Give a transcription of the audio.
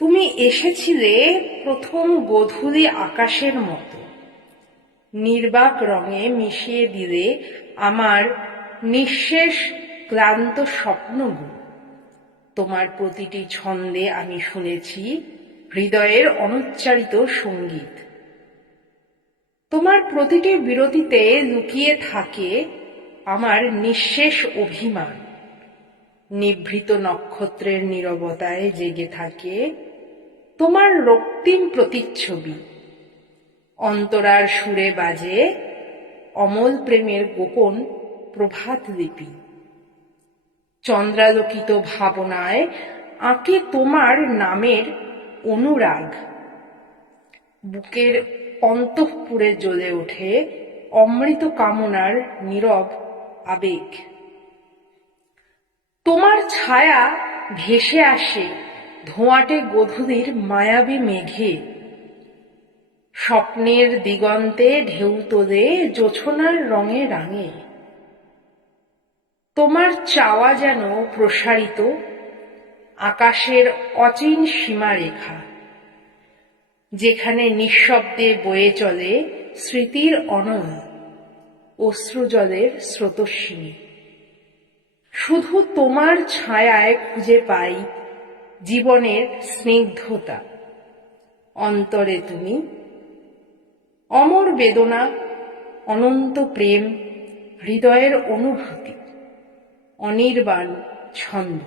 তুমি এসেছিলে প্রথম গোধূলি আকাশের মতো, নির্বাক রঙে মিশিয়ে দিলে আমার নিঃশেষ ক্লান্ত স্বপ্নগুলো। তোমার প্রতিটি ছন্দে আমি শুনেছি হৃদয়ের অনুচ্চারিত সঙ্গীত। তোমার প্রতিটি বিরতিতে লুকিয়ে থাকে আমার নিঃশেষ অভিমান। নিভৃত নক্ষত্রের নীরবতায় জেগে থাকে তোমার রক্তিম প্রতিচ্ছবি। অন্তরার সুরে বাজে অমল প্রেমের গোপন প্রভাত লিপি। চন্দ্রালোকিত ভাবনায় আঁকে তোমার নামের অনুরাগ। বুকের অন্তঃপুরে জ্বলে ওঠে অমৃত কামনার নীরব আবেগ। তোমার ছায়া ভেসে আসে ধোঁয়াটে গোধূলির মায়াবী মেঘে। স্বপ্নের দিগন্তে ঢেউ তোলে জোছনার রঙে রাঙে। তোমার চাওয়া যেন প্রসারিত আকাশের অচিন সীমারেখা, যেখানে নিঃশব্দে বয়ে চলে স্মৃতির অনল অশ্রুজলের স্রোতস্বিনী। শুধু তোমার ছায়ায় খুঁজে পাই জীবনের স্নিগ্ধতা। অন্তরে তুমি অমর বেদনা, অনন্ত প্রেম, হৃদয়ের অনুভূতি, অনির্বাণ ছন্দ।